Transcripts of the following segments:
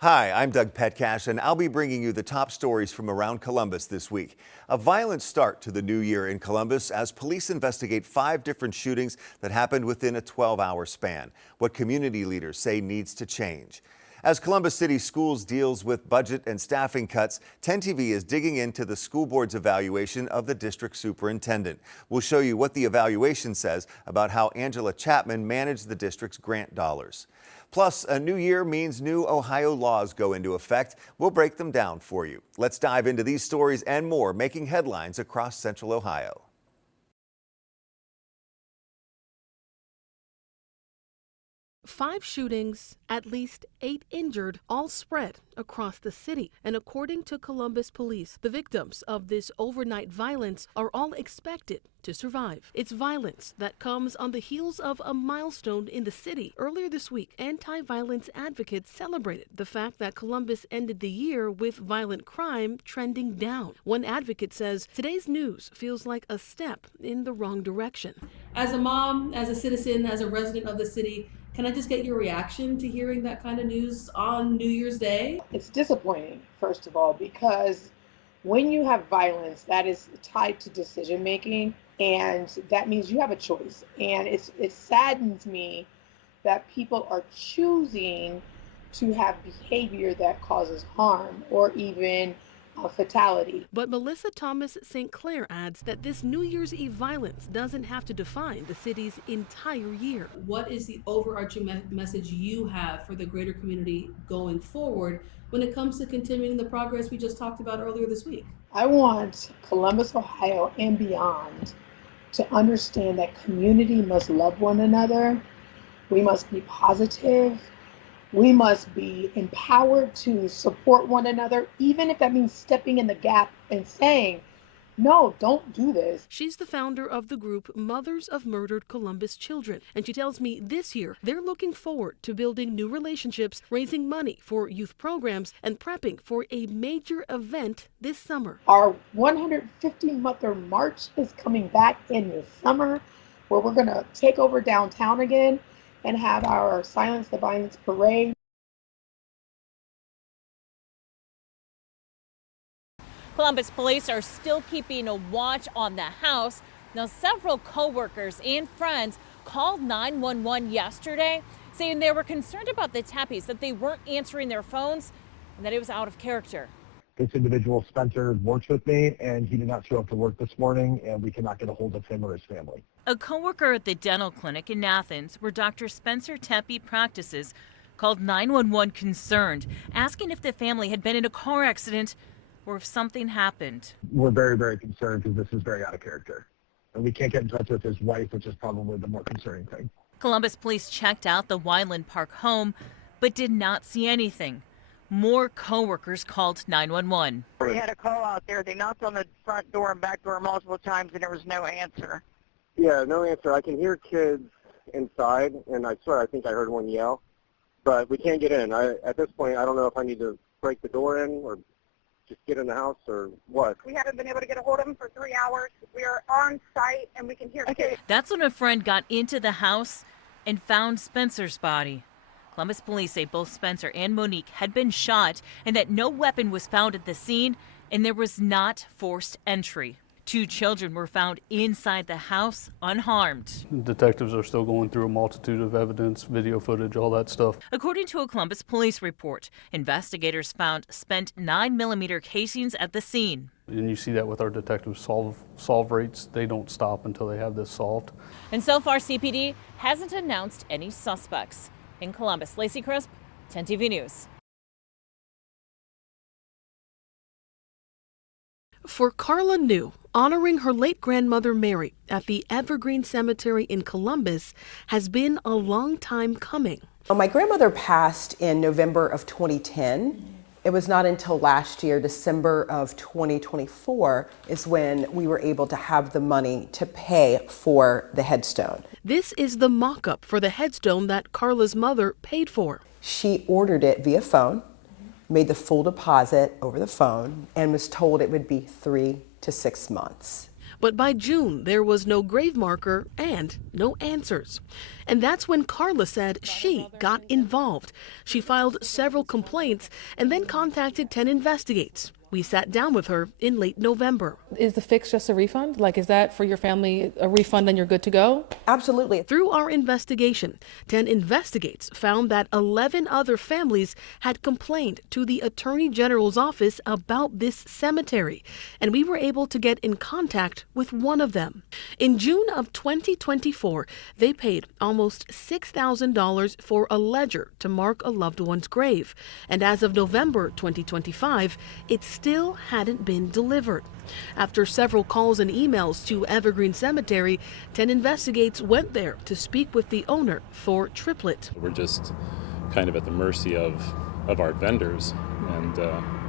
Hi, I'm Doug Petcash, and I'll be bringing you the top stories from around Columbus this week. A violent start to the new year in Columbus as police investigate 5 different shootings that happened within a 12-hour span. What community leaders say needs to change. As Columbus City Schools deals with budget and staffing cuts, 10 TV is digging into the school board's evaluation of the district superintendent. We'll show you what the evaluation says about how Angela Chapman managed the district's grant dollars. Plus, a new year means new Ohio laws go into effect. We'll break them down for you. Let's dive into these stories and more making headlines across Central Ohio. Five shootings, at least 8 injured, all spread across the city. And according to Columbus police, the victims of this overnight violence are all expected to survive. It's violence that comes on the heels of a milestone in the city. Earlier this week, anti-violence advocates celebrated the fact that Columbus ended the year with violent crime trending down. One advocate says today's news feels like a step in the wrong direction. As a mom, as a citizen, as a resident of the city, can I just get your reaction to hearing that kind of news on New Year's Day? It's disappointing, first of all, because when you have violence, that is tied to decision making, and that means you have a choice. And it saddens me that people are choosing to have behavior that causes harm or even a fatality. But Melissa Thomas St. Clair adds that this New Year's Eve violence doesn't have to define the city's entire year. What is the overarching message you have for the greater community going forward when it comes to continuing the progress we just talked about earlier this week? I want Columbus, Ohio and beyond to understand that community must love one another. We must be positive. We must be empowered to support one another, even if that means stepping in the gap and saying, no, don't do this. She's the founder of the group Mothers of Murdered Columbus Children. And she tells me this year they're looking forward to building new relationships, raising money for youth programs, and prepping for a major event this summer. Our 150 Mother March is coming back in the summer, where we're going to take over downtown again and have our Silence the Violence parade. Columbus police are still keeping a watch on the house. Now, several co-workers and friends called 911 yesterday saying they were concerned about the Tappies, that they weren't answering their phones and that it was out of character. This individual, Spencer, works with me, and he did not show up to work this morning, and we cannot get a hold of him or his family. A coworker at the dental clinic in Athens, where Dr. Spencer Tempe practices, called 911 concerned, asking if the family had been in a car accident or if something happened. We're very, very concerned because this is very out of character. And we can't get in touch with his wife, which is probably the more concerning thing. Columbus police checked out the Wyland Park home, but did not see anything. More coworkers called 911. We had a call out there. They knocked on the front door and back door multiple times, and there was no answer. Yeah, no answer. I can hear kids inside, and I swear I think I heard one yell, but we can't get in. At this point, I don't know if I need to break the door in or just get in the house or what. We haven't been able to get a hold of him for 3 hours. We are on site, and we can hear kids. That's when a friend got into the house and found Spencer's body. Columbus police say both Spencer and Monique had been shot and that no weapon was found at the scene and there was not forced entry. 2 children were found inside the house unharmed. Detectives are still going through a multitude of evidence, video footage, all that stuff. According to a Columbus police report, investigators found spent 9mm casings at the scene. And you see that with our detectives' solve rates. They don't stop until they have this solved. And so far, CPD hasn't announced any suspects. In Columbus, Lacey Crisp, 10 TV News. For Carla New, honoring her late grandmother Mary at the Evergreen Cemetery in Columbus has been a long time coming. My grandmother passed in November of 2010. It was not until last year, December of 2024, is when we were able to have the money to pay for the headstone. This is the mock-up for the headstone that Carla's mother paid for. She ordered it via phone, made the full deposit over the phone, and was told it would be 3 to 6 months. But by June, there was no grave marker and no answers. And that's when Carla said she got involved. She filed several complaints and then contacted 10 Investigates. We sat down with her in late November. Is the fix just a refund? Like, is that for your family a refund and you're good to go? Absolutely. Through our investigation, 10 Investigates found that 11 other families had complained to the Attorney General's office about this cemetery, and we were able to get in contact with one of them. In June of 2024, they paid almost $6,000 for a ledger to mark a loved one's grave, and as of November 2025, it still hadn't been delivered. After several calls and emails to Evergreen Cemetery, 10 Investigates went there to speak with the owner, Thor Triplett. We're just kind of at the mercy of our vendors and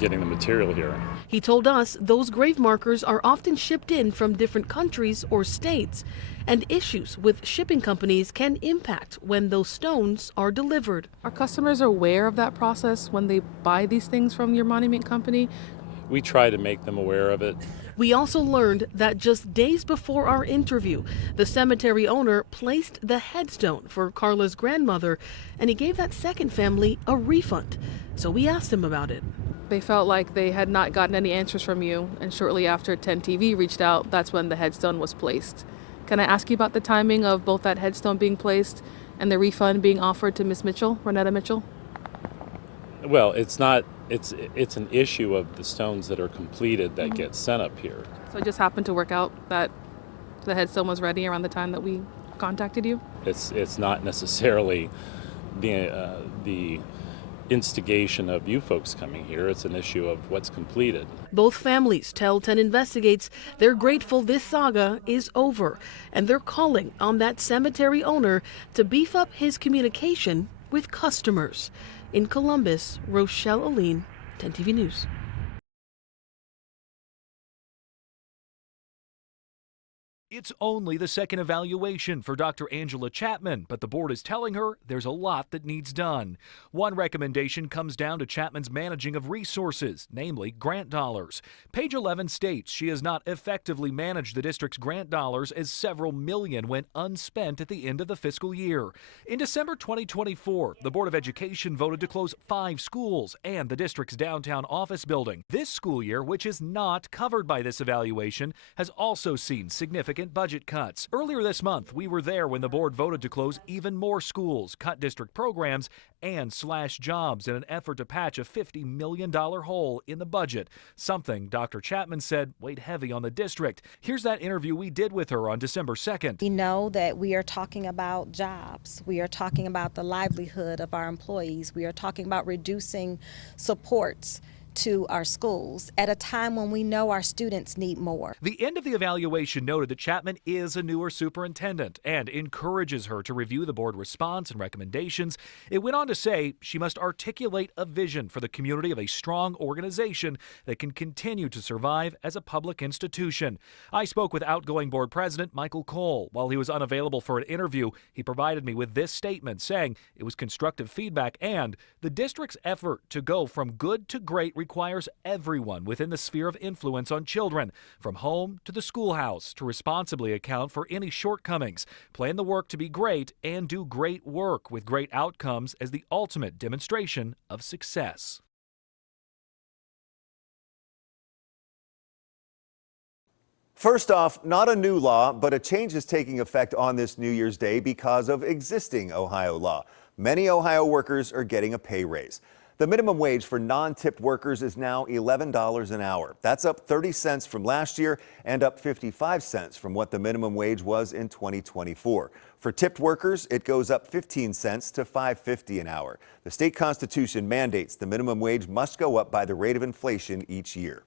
getting the material here. He told us those grave markers are often shipped in from different countries or states, and issues with shipping companies can impact when those stones are delivered. Are customers aware of that process when they buy these things from your monument company? We try to make them aware of it. We also learned that just days before our interview, the cemetery owner placed the headstone for Carla's grandmother, and he gave that second family a refund. So we asked him about it. They felt like they had not gotten any answers from you, and shortly after 10 TV reached out, that's when the headstone was placed. Can I ask you about the timing of both that headstone being placed and the refund being offered to Miss Mitchell, Renetta Mitchell? Well, it's not. It's an issue of the stones that are completed that get sent up here. So it just happened to work out that the headstone was ready around the time that we contacted you? It's not necessarily the instigation of you folks coming here. It's an issue of what's completed. Both families tell 10 Investigates they're grateful this saga is over, and they're calling on that cemetery owner to beef up his communication with customers. In Columbus, Rochelle Aline, 10 TV News. It's only the second evaluation for Dr. Angela Chapman, but the board is telling her there's a lot that needs done. One recommendation comes down to Chapman's managing of resources, namely grant dollars. Page 11 states she has not effectively managed the district's grant dollars as several million went unspent at the end of the fiscal year. In December 2024, the Board of Education voted to close 5 schools and the district's downtown office building. This school year, which is not covered by this evaluation, has also seen significant budget cuts. Earlier this month, we were there when the board voted to close even more schools, cut district programs, and slash jobs in an effort to patch a $50 million hole in the budget, something Dr. Chapman said weighed heavy on the district. Here's that interview we did with her on December 2nd. We know that we are talking about jobs. We are talking about the livelihood of our employees. We are talking about reducing supports to our schools at a time when we know our students need more. The end of the evaluation noted that Chapman is a newer superintendent and encourages her to review the board response and recommendations. It went on to say she must articulate a vision for the community of a strong organization that can continue to survive as a public institution. I spoke with outgoing board president Michael Cole. While he was unavailable for an interview, he provided me with this statement saying it was constructive feedback and the district's effort to go from good to great requires everyone within the sphere of influence on children, from home to the schoolhouse, to responsibly account for any shortcomings, plan the work to be great, and do great work with great outcomes as the ultimate demonstration of success. First off, not a new law, but a change is taking effect on this New Year's Day because of existing Ohio law. Many Ohio workers are getting a pay raise. The minimum wage for non-tipped workers is now $11 an hour. That's up 30 cents from last year and up 55 cents from what the minimum wage was in 2024. For tipped workers, it goes up 15 cents to $5.50 an hour. The state constitution mandates the minimum wage must go up by the rate of inflation each year.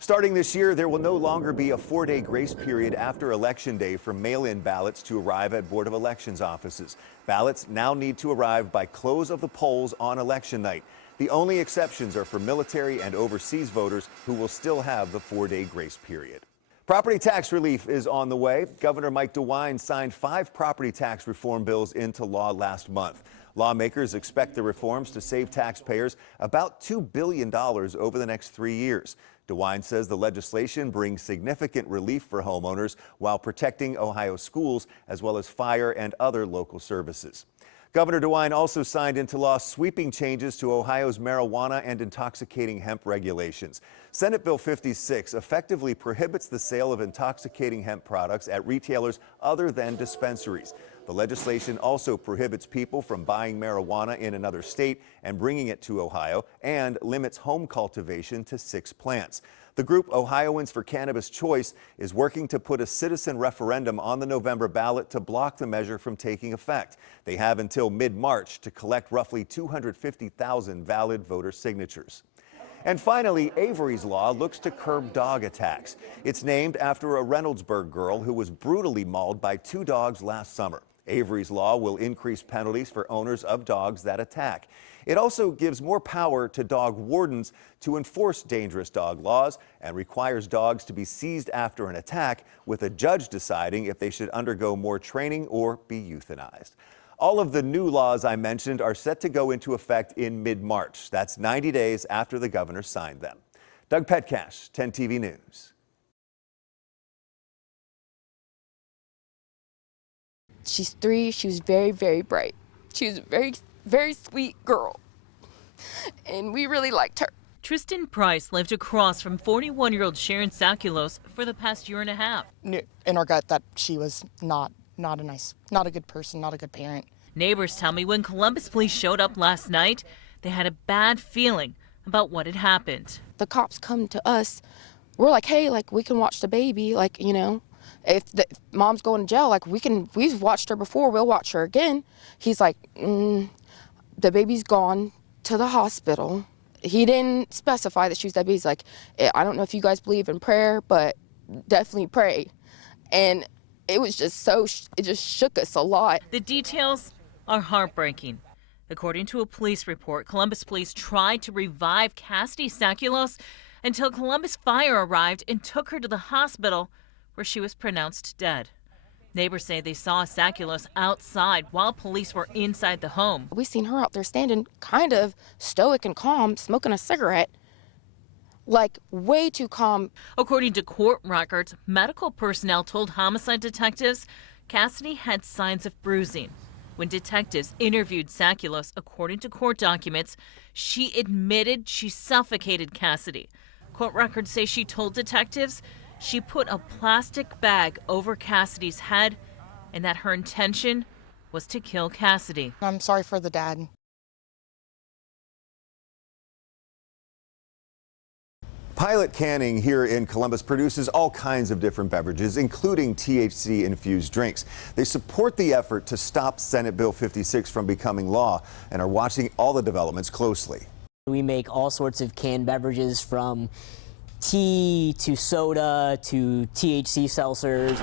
Starting this year, there will no longer be a 4-day grace period after Election Day for mail-in ballots to arrive at Board of Elections offices. Ballots now need to arrive by close of the polls on election night. The only exceptions are for military and overseas voters who will still have the 4-day grace period. Property tax relief is on the way. Governor Mike DeWine signed 5 property tax reform bills into law last month. Lawmakers expect the reforms to save taxpayers about $2 billion over the next 3 years. DeWine says the legislation brings significant relief for homeowners while protecting Ohio schools as well as fire and other local services. Governor DeWine also signed into law sweeping changes to Ohio's marijuana and intoxicating hemp regulations. Senate Bill 56 effectively prohibits the sale of intoxicating hemp products at retailers other than dispensaries. The legislation also prohibits people from buying marijuana in another state and bringing it to Ohio and limits home cultivation to 6 plants. The group Ohioans for Cannabis Choice is working to put a citizen referendum on the November ballot to block the measure from taking effect. They have until mid-March to collect roughly 250,000 valid voter signatures. And finally, Avery's Law looks to curb dog attacks. It's named after a Reynoldsburg girl who was brutally mauled by 2 dogs last summer. Avery's Law will increase penalties for owners of dogs that attack. It also gives more power to dog wardens to enforce dangerous dog laws and requires dogs to be seized after an attack, with a judge deciding if they should undergo more training or be euthanized. All of the new laws I mentioned are set to go into effect in mid-March. That's 90 days after the governor signed them. Doug Petcash, 10 TV News. She's 3. She was very, very bright. She was a very, very sweet girl, and we really liked her. Tristan Price lived across from 41-year-old Sharon Sakulos for the past year and a half. Knew in our gut that she was not a good person, not a good parent. Neighbors tell me when Columbus police showed up last night, they had a bad feeling about what had happened. The cops come to us. We're like, hey, like, we can watch the baby, like, you know. If mom's going to jail, like, we've watched her before, we'll watch her again. He's like, the baby's gone to the hospital. He didn't specify that she was dead. He's like, I don't know if you guys believe in prayer, but definitely pray. And it was just it just shook us a lot. The details are heartbreaking. According to a police report, Columbus police tried to revive Cassidy Sakulos until Columbus Fire arrived and took her to the hospital, where she was pronounced dead. Neighbors say they saw Sakulos outside while police were inside the home. We seen her out there standing kind of stoic and calm, smoking a cigarette, like way too calm. According to court records, medical personnel told homicide detectives Cassidy had signs of bruising. When detectives interviewed Sakulos, according to court documents, she admitted she suffocated Cassidy. Court records say she told detectives she put a plastic bag over Cassidy's head and that her intention was to kill Cassidy. I'm sorry for the dad. Pilot Canning here in Columbus produces all kinds of different beverages, including THC-infused drinks. They support the effort to stop Senate Bill 56 from becoming law and are watching all the developments closely. We make all sorts of canned beverages, from tea to soda to THC seltzers.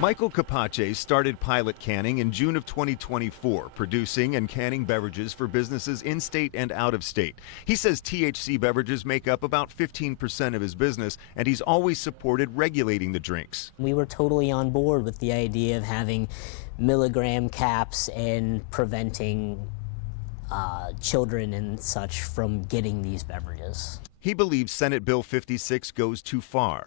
Michael Capace started Pilot Canning in June of 2024, producing and canning beverages for businesses in-state and out-of-state. He says THC beverages make up about 15% of his business, and he's always supported regulating the drinks. We were totally on board with the idea of having milligram caps and preventing children and such from getting these beverages. He believes Senate Bill 56 goes too far.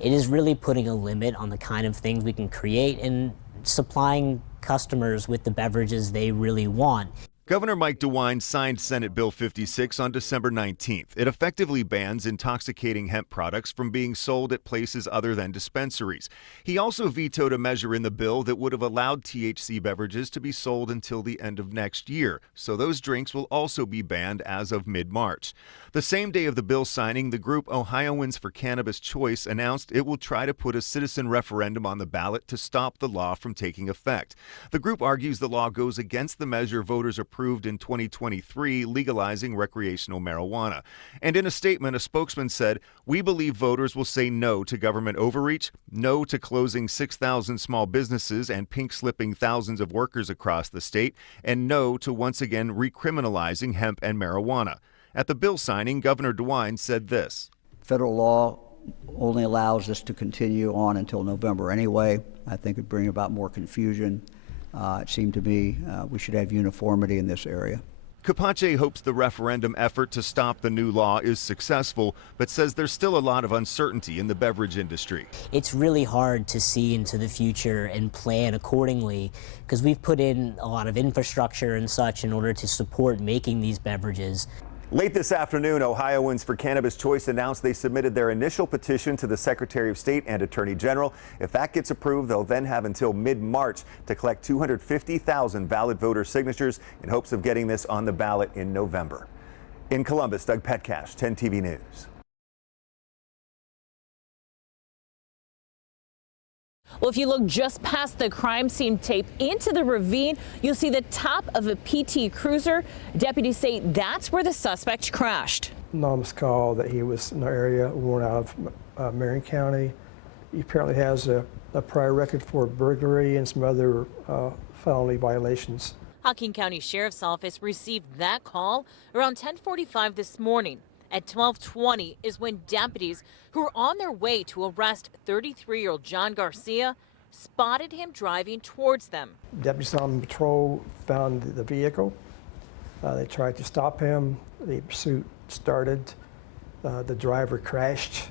It is really putting a limit on the kind of things we can create and supplying customers with the beverages they really want. Governor Mike DeWine signed Senate Bill 56 on December 19th. It effectively bans intoxicating hemp products from being sold at places other than dispensaries. He also vetoed a measure in the bill that would have allowed THC beverages to be sold until the end of next year, so those drinks will also be banned as of mid-March. The same day of the bill signing, the group Ohioans for Cannabis Choice announced it will try to put a citizen referendum on the ballot to stop the law from taking effect. The group argues the law goes against the measure voters approved in 2023 legalizing recreational marijuana. And in a statement, a spokesman said, "We believe voters will say no to government overreach, no to closing 6,000 small businesses and pink-slipping thousands of workers across the state, and no to once again recriminalizing hemp and marijuana." At the bill signing, Governor DeWine said this. Federal law only allows this to continue on until November anyway. I think it would bring about more confusion. It seemed to me we should have uniformity in this area. Capace hopes the referendum effort to stop the new law is successful, but says there's still a lot of uncertainty in the beverage industry. It's really hard to see into the future and plan accordingly because we've put in a lot of infrastructure and such in order to support making these beverages. Late this afternoon, Ohioans for Cannabis Choice announced they submitted their initial petition to the Secretary of State and Attorney General. If that gets approved, they'll then have until mid-March to collect 250,000 valid voter signatures in hopes of getting this on the ballot in November. In Columbus, Doug Petcash, 10 TV News. Well, if you look just past the crime scene tape into the ravine, you'll see the top of a PT Cruiser. Deputies say that's where the suspect crashed. Anonymous call that he was in the area, worn out of Marion County. He apparently has a prior record for burglary and some other felony violations. Hocking County Sheriff's Office received that call around 10:45 this morning. At 12:20 is when deputies who were on their way to arrest 33-year-old John Garcia spotted him driving towards them. Deputies on patrol found the vehicle. They tried to stop him. The pursuit started. The driver crashed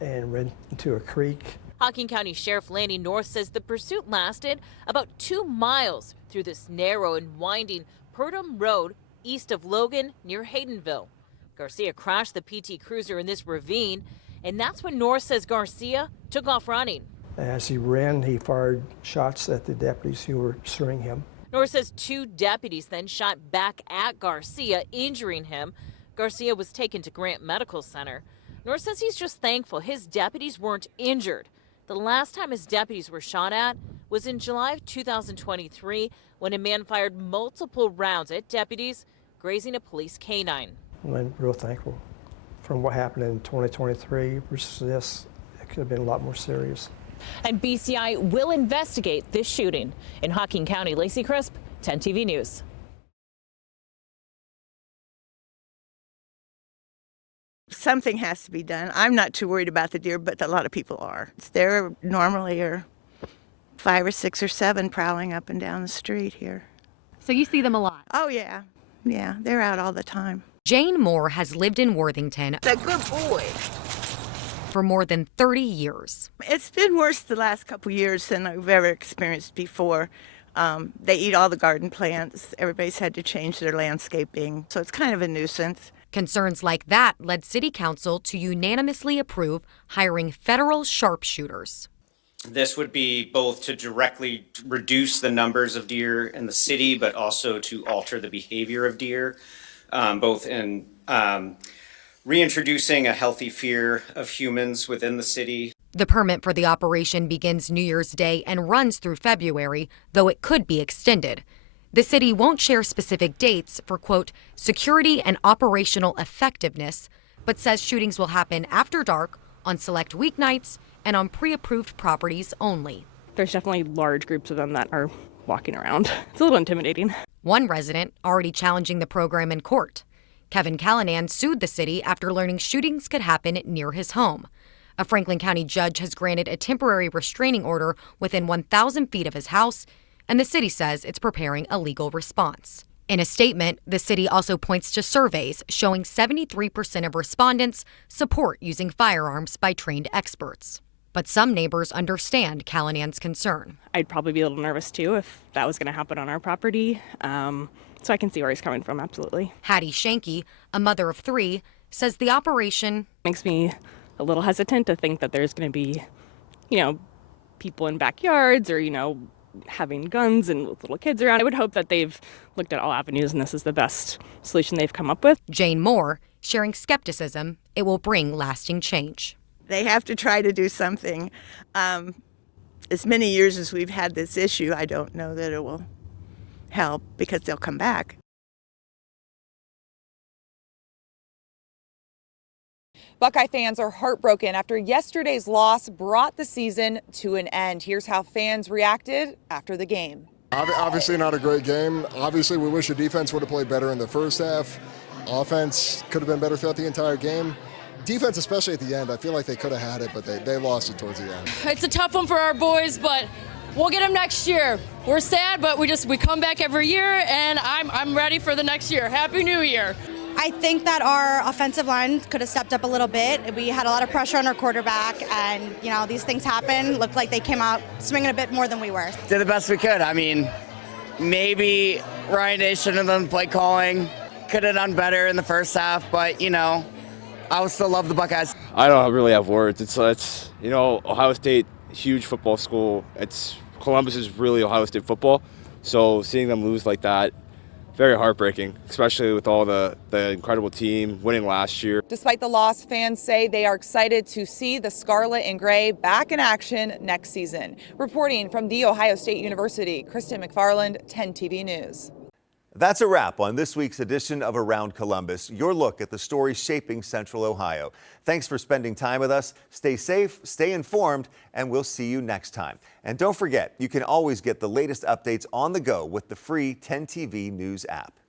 and ran into a creek. Hocking County Sheriff Lanny North says the pursuit lasted about 2 miles through this narrow and winding Purdom Road east of Logan near Haydenville. Garcia crashed the PT Cruiser in this ravine, and that's when North says Garcia took off running. As he ran, he fired shots at the deputies who were pursuing him. North says 2 deputies then shot back at Garcia, injuring him. Garcia was taken to Grant Medical Center. North says he's just thankful his deputies weren't injured. The last time his deputies were shot at was in July of 2023 when a man fired multiple rounds at deputies, grazing a police canine. I'm real thankful from what happened in 2023 versus this. It could have been a lot more serious. And BCI will investigate this shooting. In Hocking County, Lacey Crisp, 10 TV News. Something has to be done. I'm not too worried about the deer, but a lot of people are. There normally are 5 or 6 or 7 prowling up and down the street here. So you see them a lot? Oh, yeah. Yeah, they're out all the time. Jane Moore has lived in Worthington A good boy. for more than 30 years. It's been worse the last couple years than I've ever experienced before. They eat all the garden plants. Everybody's had to change their landscaping, so it's kind of a nuisance. Concerns like that led City Council to unanimously approve hiring federal sharpshooters. This would be both to directly reduce the numbers of deer in the city, but also to alter the behavior of deer, both in reintroducing a healthy fear of humans within the city. The permit for the operation begins New Year's Day and runs through February, though it could be extended. The city won't share specific dates for, quote, security and operational effectiveness, but says shootings will happen after dark, on select weeknights, and on pre-approved properties only. There's definitely large groups of them that are walking around. It's a little intimidating. One resident already challenging the program in court. Kevin Callanan sued the city after learning shootings could happen near his home. A Franklin County judge has granted a temporary restraining order within 1,000 feet of his house, and the city says it's preparing a legal response. In a statement, the city also points to surveys showing 73% of respondents support using firearms by trained experts. But some neighbors understand Callanan's concern. I'd probably be a little nervous too if that was going to happen on our property. So I can see where he's coming from, absolutely. Hattie Shanky, a mother of 3, says the operation makes me a little hesitant to think that there's going to be, people in backyards or, having guns and little kids around. I would hope that they've looked at all avenues and this is the best solution they've come up with. Jane Moore sharing skepticism it will bring lasting change. They have to try to do something. As many years as we've had this issue, I don't know that it will help because they'll come back. Buckeye fans are heartbroken after yesterday's loss brought the season to an end. Here's how fans reacted after the game. Obviously not a great game. Obviously we wish the defense would have played better in the first half. Offense could have been better throughout the entire game. Defense, especially at the end, I feel like they could have had it, but they lost it towards the end. It's a tough one for our boys, but we'll get him next year. We're sad, but we come back every year, and I'm ready for the next year. Happy New Year. I think that our offensive line could have stepped up a little bit. We had a lot of pressure on our quarterback, and these things happen. Looked like they came out swinging a bit more than we were. Did the best we could. I mean, maybe Ryan Day shouldn't have done play calling. Could have done better in the first half, but I would still love the Buckeyes. I don't really have words. It's Ohio State, huge football school. Columbus is really Ohio State football. So seeing them lose like that, very heartbreaking, especially with all the incredible team winning last year. Despite the loss, fans say they are excited to see the Scarlet and Gray back in action next season. Reporting from The Ohio State University, Kristen McFarland, 10 TV News. That's a wrap on this week's edition of Around Columbus, your look at the stories shaping Central Ohio. Thanks for spending time with us. Stay safe, stay informed, and we'll see you next time. And don't forget, you can always get the latest updates on the go with the free 10 TV News app.